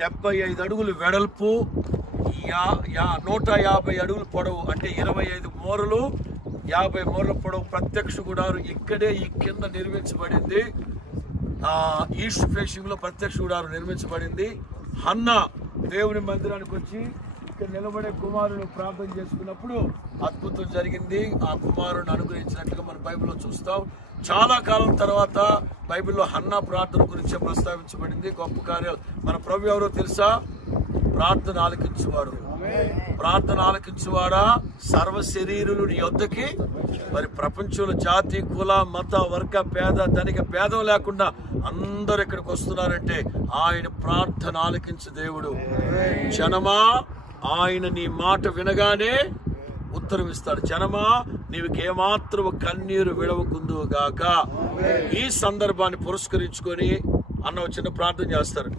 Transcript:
75 అడుగులు వెడల్పు, 150 అడుగులు పొడవు, అంటే 25 మూరలు, 50 మూరల పొడవు ప్రత్యక్ష గుడారం ఇక్కడే ఈ కింద నిర్మించబడింది. ఈస్ట్ ఫేసింగ్ లో ప్రత్యక్ష గుడారం నిర్మించబడింది. హన్నా దేవుని మందిరానికి వచ్చి ఇక్కడ నిలబడే కుమారుడు ప్రార్థన చేసుకున్నప్పుడు అద్భుతం జరిగింది. ఆ కుమారుడిని అనుగ్రహించినట్లుగా మన బైబిల్లో చూస్తాం. చాలా కాలం తర్వాత బైబిల్లో హన్నా ప్రార్థన గురించి ప్రస్తావించబడింది. గొప్ప కార్యాలు. మన ప్రభు ఎవరో తెలుసా? ప్రార్థన ఆలకించువాడు. ప్రార్థన ఆలకించువాడా, సర్వ శరీరులు నీ యొద్దకి. మరి ప్రపంచంలో జాతి, కుల, మత, వర్గ, పేద, ధనిక భేదం లేకుండా అందరూ ఇక్కడికి వస్తున్నారంటే ఆయన ప్రార్థన ఆలకించు దేవుడు. జనమా, ఆయన నీ మాట వినగానే ఉత్తరం ఇస్తాడు. జనమా, నీవుకేమాత్రం కన్నీరు విడవకుందుగాక. ఈ సందర్భాన్ని పురస్కరించుకొని అన్న చిన్న ప్రార్థన చేస్తారు.